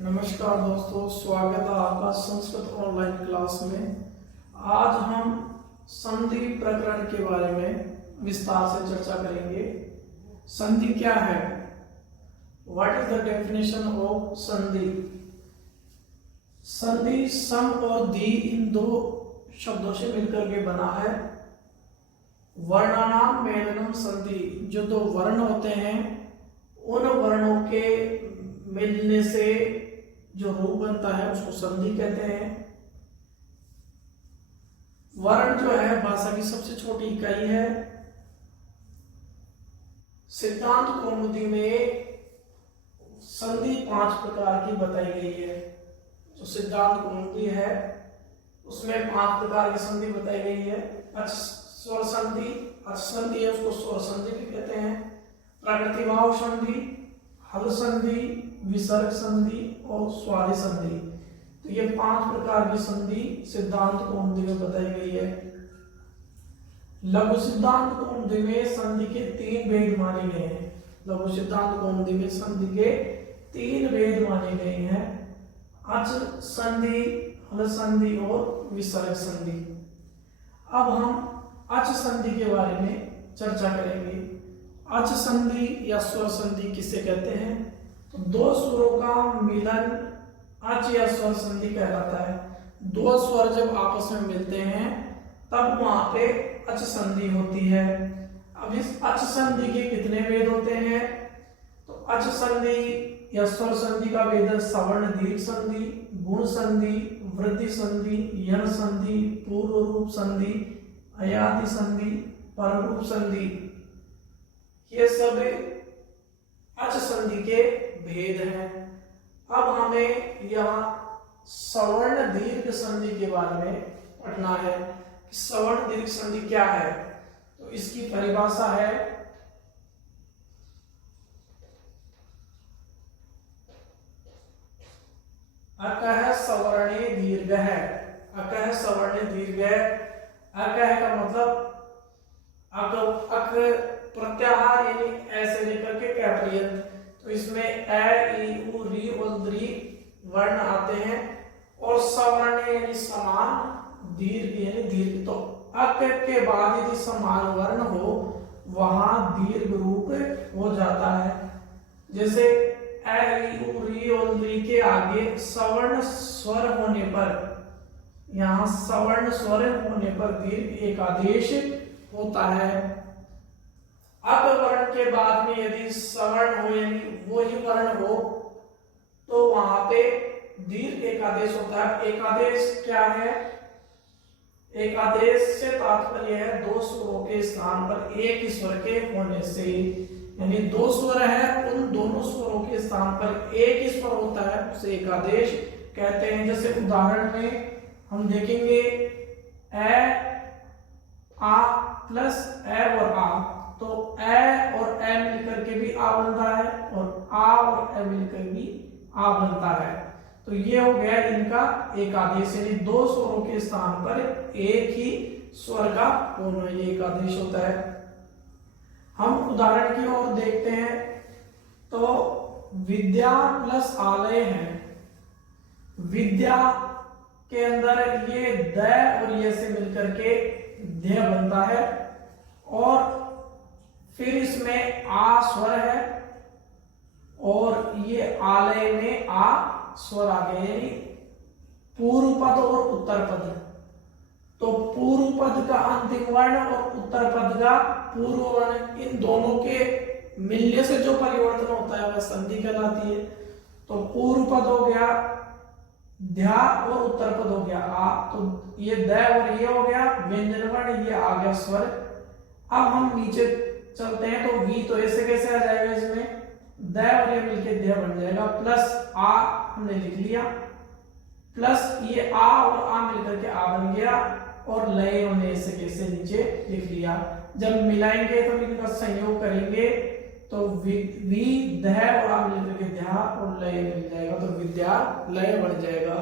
नमस्कार दोस्तों, स्वागत है आपका संस्कृत ऑनलाइन क्लास में। आज हम संधि प्रकरण के बारे में विस्तार से चर्चा करेंगे। संधि क्या है? What is the definition of संधि? संधि सम और दी इन दो शब्दों से मिलकर के बना है। वर्णानाम मेलनम संधि, जो दो वर्ण होते हैं उन वर्णों के मिलने से जो रूप बनता है उसको संधि कहते हैं। वर्ण जो है भाषा की सबसे छोटी इकाई है। सिद्धांत कौमुदी में संधि 5 प्रकार की बताई गई है। जो सिद्धांत कौमुदी है उसमें 5 प्रकार की संधि बताई गई है। स्वर संधि, संधि है उसको स्वर संधि भी कहते हैं। प्रकृतिभाव संधि, हल संधि, विसर्ग संधि और स्वादि संधि। तो ये 5 प्रकार की संधि सिद्धांत कौमुदी में बताई गई है। लघु सिद्धांत कौमुदी में संधि के 3 भेद माने गए हैं। लघु सिद्धांत कौमुदी में संधि के 3 भेद माने गए हैं: अच संधि, हल संधि और विसर्ग संधि। अब हम अच संधि के बारे में चर्चा करेंगे। अच संधि या स्वर संधि किसे कहते हैं? तो दो स्वरों का मिलन अच या स्वर संधि कहलाता है। दो स्वर जब आपस में मिलते हैं तब वहां पे अच संधि होती है। अब इस अच संधि के कितने भेद होते हैं? तो अच संधि या स्वर संधि का भेद सवर्ण दीर्घ संधि, गुण संधि, वृद्धि संधि, यण संधि, पूर्व रूप संधि, अयाति संधि, पररूप संधि। ये सब अच संधि के भेद हैं। अब हमें यहाँ सवर्ण दीर्घ संधि के बारे में पढ़ना है कि सवर्ण दीर्घ संधि क्या है। तो इसकी परिभाषा है अकः सवर्णे दीर्घ है। अकः सवर्णे दीर्घ है। अकः का मतलब अक प्रत्याहार यानी ऐसे लेकर के कै पर्यंत। तो इसमें ए, ई, उ, री और द्री वर्ण आते हैं। और सवर्ण यानी समान, दीर्घ यानी दीर्घ। तो अक के बाद यदि समान वर्ण हो वहां दीर्घ रूप हो जाता है। जैसे ए, ई, उ, री और द्री के आगे सवर्ण स्वर होने पर, यहाँ सवर्ण स्वर होने पर दीर्घ एक आदेश होता है। अक वर्ण के बाद में यदि सवर्ण हो यानी वो ही वर्ण हो तो वहां पे दीर्घ एक आदेश होता है। एक आदेश क्या है? एक आदेश से तात्पर्य है दो स्वरों के स्थान पर एक ही स्वर के होने से। यानी दो स्वर है, उन दोनों स्वरों के स्थान पर एक ही स्वर होता है, उसे एक आदेश कहते हैं। जैसे उदाहरण में हम देखेंगे ए, आ प्लस ए और आ, तो ए और ए मिलकर के भी आ बनता है और आ और ए मिलकर भी आ बनता है। तो ये हो गया इनका एक आदेश, यानी दो स्वरों के स्थान पर एक ही स्वर का होना, ये एक आदेश होता है। हम उदाहरण की ओर देखते हैं तो विद्या प्लस आलय है। विद्या के अंदर ये द और ये से मिलकर के ध्य बनता है और फिर इसमें आ स्वर है और ये आलय में आ स्वर आ गए, यानी पूर्व पद और उत्तर पद। तो पूर्व पद का अंतिम वर्ण और उत्तर पद का पूर्व वर्ण, इन दोनों के मिलने से जो परिवर्तन होता है वह संधि कहलाती है। तो पूर्व पद हो गया ध्या और उत्तर पद हो गया आ, तो ये द और ये हो गया व्यंजन वर्ण, ये आ गया स्वर। अब हम नीचे चलते हैं तो वी तो ऐसे कैसे आ जाएगा? इसमें द और ये मिलके ध्या बन जाएगा, प्लस आ हमने लिख लिया, प्लस ये आ और आ मिलकर के आ बन गया और लय हमने ऐसे कैसे नीचे लिख लिया। जब मिलाएंगे तो इनका संयोग करेंगे तो वी ध और आ मिलकर के ध्या और लय मिल जाएगा, तो विद्या लय बन जाएगा।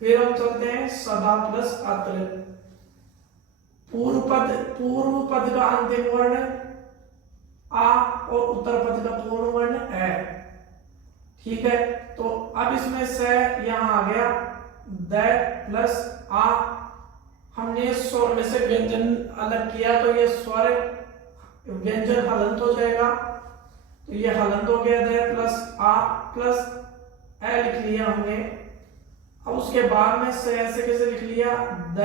फिर हम चलते हैं सदा प्लस अत्र। पूर्व पद का अंतिम वर्ण आ और उत्तर पद का पूर्ण वर्ण ए। ठीक है, तो अब इसमें से यहां आ गया द प्लस आ, हमने स्वर में से व्यंजन अलग किया तो ये स्वर व्यंजन हलंत हो जाएगा, तो ये हलंत हो गया द प्लस आ प्लस ए लिख लिया हमने। अब उसके बाद में से ऐसे कैसे लिख लिया, द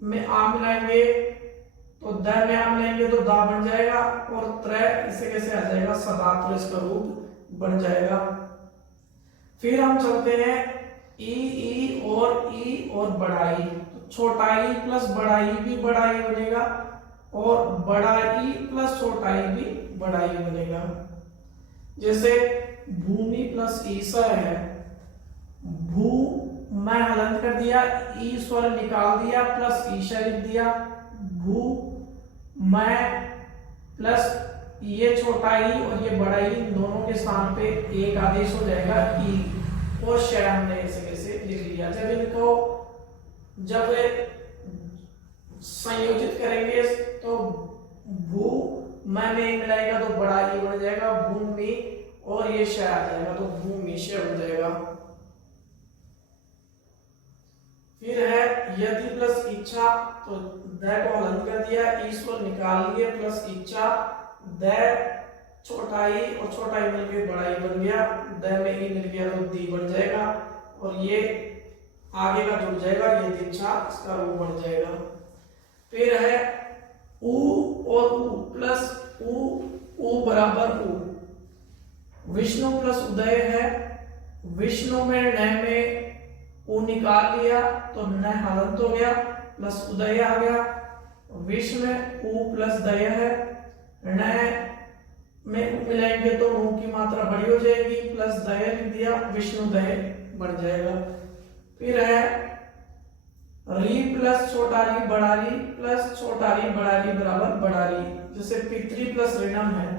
में आ मिलाएंगे तो द में आ मिलाएंगे तो दा बन जाएगा, और त्र इसे कैसे आ जाएगा सदा, तो इसका रूप बन जाएगा। फिर हम चलते हैं ई और बड़ा ई, तो छोटा ई प्लस बड़ा ई भी बड़ा ई बनेगा, और बड़ा ई प्लस छोटा ई भी बड़ा ई बनेगा। जैसे भूमि प्लस ईसा है, भू मैं हलंत कर दिया, ई स्वर निकाल दिया प्लस ईशा लिख दिया, भू मैं प्लस ये छोटा ई और ये बड़ा ई दोनों के स्थान पे एक आदेश हो जाएगा ई, और शय हमने ऐसे कैसे लिख लिया। जब इनको जब संयोजित करेंगे तो भू मैं में मिलाएगा तो बड़ा ई बन जाएगा भूमि, और ये शय आ जाएगा तो भूमि शय हो जाएगा। फिर है यदि प्लस इच्छा, तो द को हलंत कर दिया, ईश्वर निकाल लिए प्लस इच्छा, द छोटा ई और छोटा ई मिलकर बड़ा ई बन गया, द में ई मिल गया तो दी बन जाएगा, और ये आगे का जुड़ जाएगा, ये दीक्षा इसका रूप बन जाएगा। फिर है उ और उ प्लस उ बराबर उ, विष्णु प्लस उदय है, विष्णु में न में उ निकाल लिया तो न हलंत हो गया प्लस उदय आ गया, विश्व में उ प्लस दय है, न में उ मिलाएंगे तो उ की मात्रा बड़ी हो जाएगी प्लस दय लिख दिया, विष्णु दय बन जाएगा। फिर है री प्लस छोटा री बड़ा री प्लस छोटा री बड़ा री बराबर बड़ा री, जैसे पितरी प्लस ऋणम है,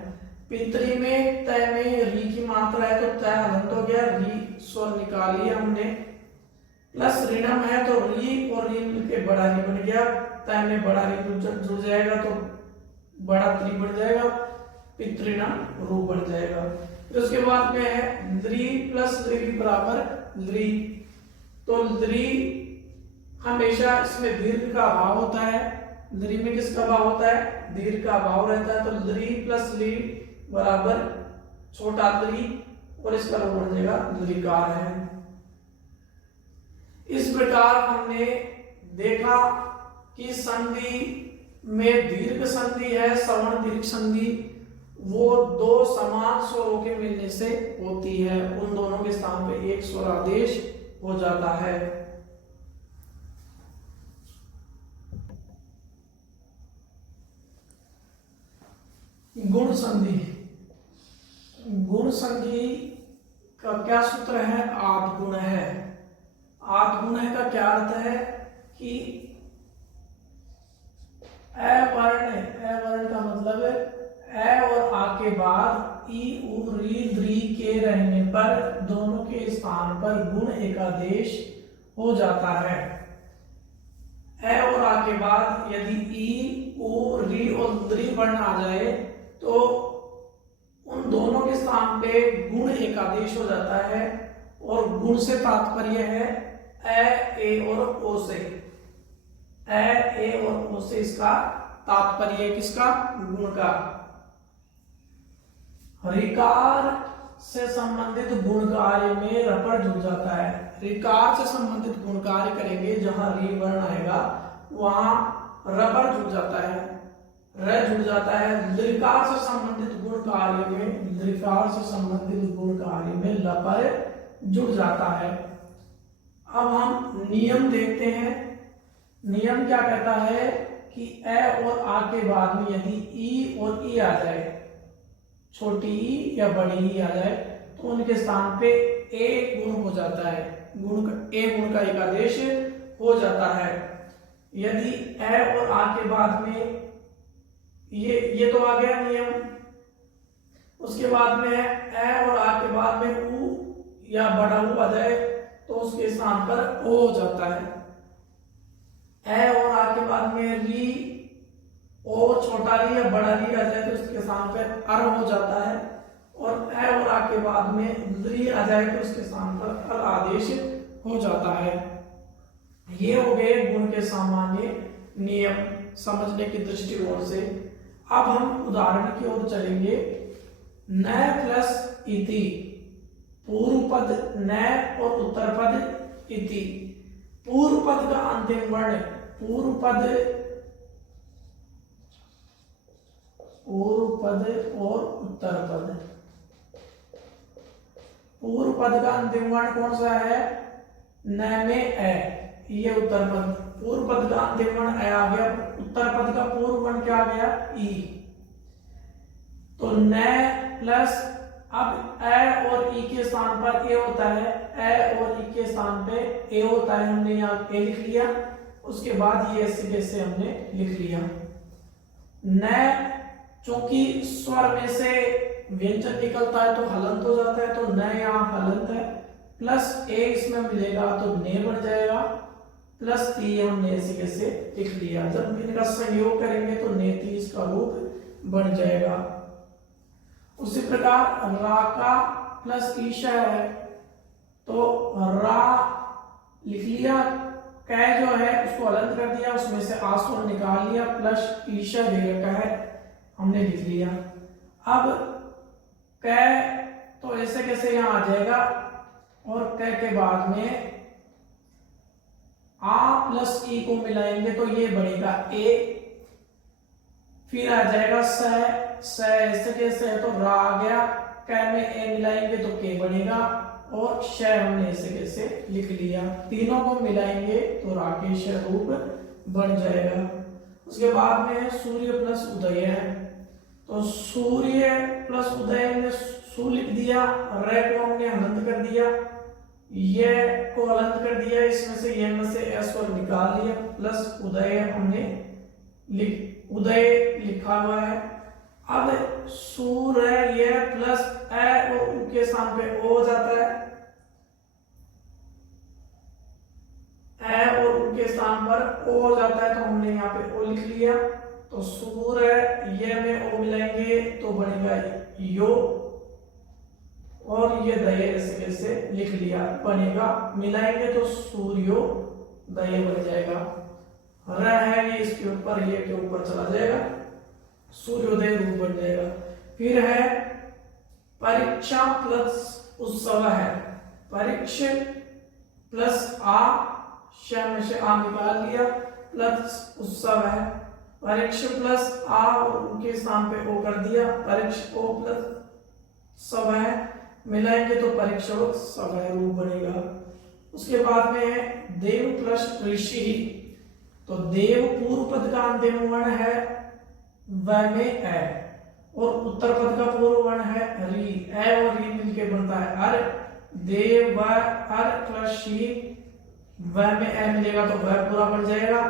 पितरी में तय में री की मात्रा है तो तय हलंत हो गया, री स्वर निकाल लिया हमने, प्लस ऋणम है तो री और री मिलके बड़ा री बन गया, तय में बड़ा री जुड़ जाएगा तो बड़ा त्री बन जाएगा, पितृणम रूप बन जाएगा। फिर उसके बाद में है द्रि प्लस द्रि बराबर द्रि, तो द्रि हमेशा इसमें दीर्घ का अभाव होता है, द्रि में किसका अभाव होता है, दीर्घ का अभाव रहता है, तो द्रि प्लस ली बराबर छोटा द्रि, और इसका रूप बन जाएगा द्विकार है। इस प्रकार हमने देखा कि संधि में दीर्घ संधि है, सवर्ण दीर्घ संधि, वो दो समान स्वरों के मिलने से होती है, उन दोनों के स्थान पे एक स्वर आदेश हो जाता है। गुण संधि, गुण संधि का क्या सूत्र है, आद गुण है। आद गुण है का क्या अर्थ है कि अ वर्ण का मतलब है ए और आ के बाद ई उ री द्री के रहने पर दोनों के स्थान पर गुण एकादेश हो जाता है। ए और आ के बाद यदि ई उ री और द्री वर्ण आ जाए तो उन दोनों के स्थान पे गुण एकादेश हो जाता है, और गुण से तात्पर्य है ए और ओ से, ए और ओ से इसका तात्पर्य किसका, गुण का। ऋकार से संबंधित गुण कार्य में रपड़ जुड़ जाता है, ऋकार से संबंधित गुण कार्य करेंगे जहां री वर्ण आएगा वहां रपड़ जुड़ जाता है, र जुड़ जाता है। दृकार से संबंधित गुण कार्य में, दृकार से संबंधित गुण कार्य में लपड़ जुड़ जाता है। अब हम नियम देखते हैं। नियम क्या कहता है कि ए और आ के बाद में यदि ई और ई आ जाए, छोटी ई या बड़ी ई आ जाए, तो उनके स्थान पे ए गुण हो जाता है, ए गुण का एक आदेश हो जाता है। यदि ए और आ के बाद में ये तो आ गया नियम, उसके बाद में ए और आ के बाद में उ या बड़ा उ आ जाए तो उसके स्थान पर ओ हो जाता है। ए और आ के बाद में री, ओ छोटा री या बड़ा री आ जाए तो उसके स्थान पर अर हो जाता है, और ए और आ के बाद में री आ जाए तो उसके स्थान पर अल आदेश हो जाता है। ये हो गए गुण के सामान्य नियम समझने की दृष्टिकोण से। अब हम उदाहरण की ओर चलेंगे। न प्लस इति, पूर्व पद न और उत्तर पद इति। पूर्व पद का अंतिम वर्ण, पूर्व पद और उत्तर पद। पूर्व पद का अंतिम वर्ण कौन सा है? न में ए, ये उत्तर पद। पूर्व पद का अंतिम वर्ण ए आ गया, उत्तर पद का पूर्व वर्ण क्या आ गया? ई। तो न प्लस, अब ए और ई के स्थान पर ए होता है, ए और ई के स्थान पे ए होता है, हमने यहाँ ए लिख लिया। उसके बाद ये ऐसे कैसे हमने लिख लिया। न चूंकि स्वर में से व्यंजन निकलता है तो हलंत हो जाता है, तो न यहाँ हलंत है, प्लस ए इसमें मिलेगा तो ने बन जाएगा, प्लस ती हमने ऐसे कैसे लिख लिया। जब इनका संयोग करेंगे तो नेति इसका रूप बन जाएगा। उसी प्रकार रा का प्लस ईशा है, तो रा लिख लिया, कै जो है उसको हलंत कर दिया, उसमें से आस्वर निकाल लिया, प्लस ईशा दे रखा है, हमने लिख लिया। अब कै तो ऐसे कैसे यहां आ जाएगा, और कै के बाद में आ प्लस ई को मिलाएंगे तो ये बनेगा ए, फिर आ जाएगा स ऐसे कैसे है तो रा आ गया, कै में ए मिलाएंगे तो के बनेगा, और श हमने ऐसे कैसे लिख लिया। तीनों को मिलाएंगे तो राकेश रूप बन जाएगा। उसके बाद में सूर्य प्लस उदय है, तो सूर्य प्लस उदय में सु लिख दिया, रे को हमने हलंत कर दिया, ये को हलंत कर दिया, इसमें से ये में से एस और निकाल लिया, प्लस उदय हमने उदय लिखा हुआ है। अब सूर्य ये प्लस ए और उनके स्थान पे ओ हो जाता है, ए और उनके स्थान पर ओ हो जाता है, तो हमने यहाँ पे ओ लिख लिया। तो सूर्य ये में ओ मिलाएंगे तो बनेगा यो, और ये दय ऐसे कैसे लिख लिया, बनेगा मिलाएंगे तो सूर्यो दय बन जाएगा। र है ये इसके ऊपर, ये के ऊपर चला जाएगा, सूर्योदय रूप बन जाएगा। फिर है परीक्षा प्लस उत्सव है, परीक्षा प्लस आ, श में से आ निकाल लिया, प्लस उत्सव है, परीक्षा प्लस आ और उनके स्थान पे ओ कर दिया, परीक्षा ओ प्लस सब है, मिलाएंगे तो परीक्षा सब है रूप बनेगा। उसके बाद में है देव प्लस ऋषि, तो देव पूर्व पद का अंतिम वर्ण है व में ए, और उत्तर पद का पूर्व वर्ण है री, ए और री मिलके बनता है अर, देव व अर प्लस शी, व में ए मिलेगा तो वह पूरा बन जाएगा,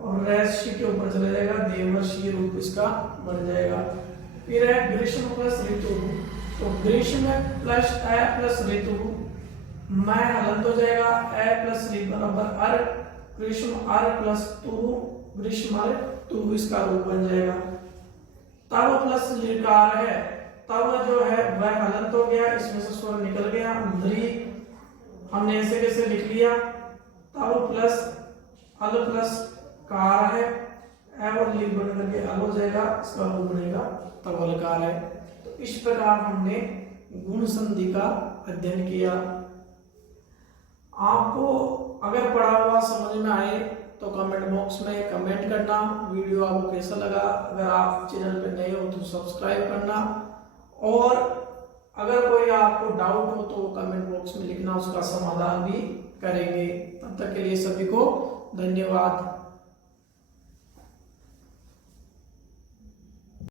और ऋषि के ऊपर चला जाएगा, देवर्षि रूप इसका बन जाएगा। फिर है ग्रीष्म प्लस ऋतु, तो ग्रीष्म प्लस ए प्लस ऋतु, मैं हलंत हो जाएगा, ए प्लस ऋ बराबर अर, ग्रीष्म अर प्लस तु, ग्रीष्म अर तु इसका रूप बन जाएगा। तव प्लस लिकार है, तव जो है वह हलंत हो गया, इसमें से स्वर निकल गया, ली हमने ऐसे कैसे लिख लिया, तव प्लस अल प्लस कार है, ए और ली बन करके अल हो जाएगा, इसका रूप बनेगा तवलकार है। तो इस प्रकार हमने गुण संधि का अध्ययन किया। आपको अगर पढ़ा हुआ समझ में आए तो कमेंट बॉक्स में कमेंट करना, वीडियो आपको कैसा लगा। अगर आप चैनल पे नए हो तो सब्सक्राइब करना, और अगर कोई आपको डाउट हो तो कमेंट बॉक्स में लिखना, उसका समाधान भी करेंगे। तब तक के लिए सभी को धन्यवाद।